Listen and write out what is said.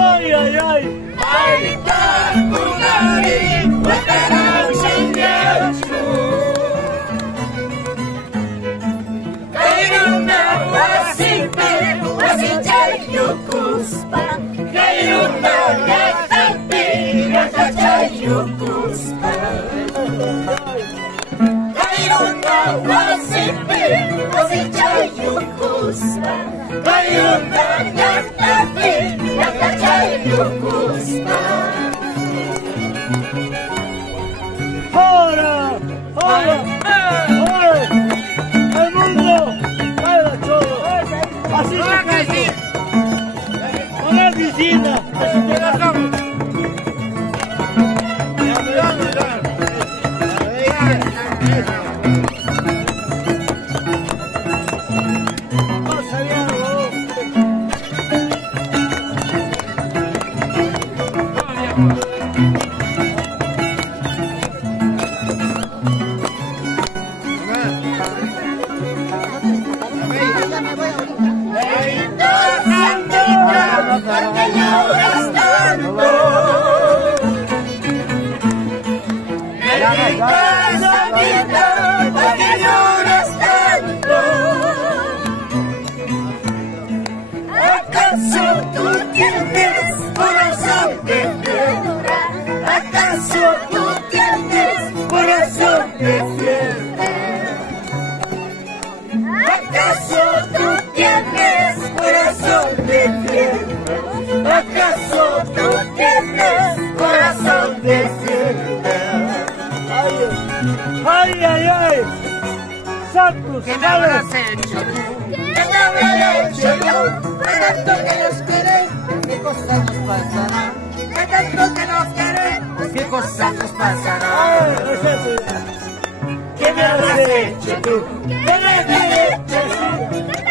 Ay, ay, ay. ¡Ahora! ¡Ahora! ¡Ahora! ¡El mundo! ¡Baila todo! ¡Así se cae! ¡Con la piscina! ¡Así te bajamos! ¿Acaso tú tienes corazón de piedra? ¿Acaso tú tienes corazón de piedra? ¿Acaso tú tienes corazón de piedra? ¿Acaso tú tienes corazón de piedra? ¡Ay, ay, ay! ¡Santos! ¿Qué me habrás hecho tú? ¿Qué te habré hecho yo? De tanto que nos queremos, ¿qué cosas nos pasarán? De tanto que nos queremos, ¿qué cosas nos pasarán? ¿Qué me habrás hecho tú? ¿Qué me habrás hecho tú?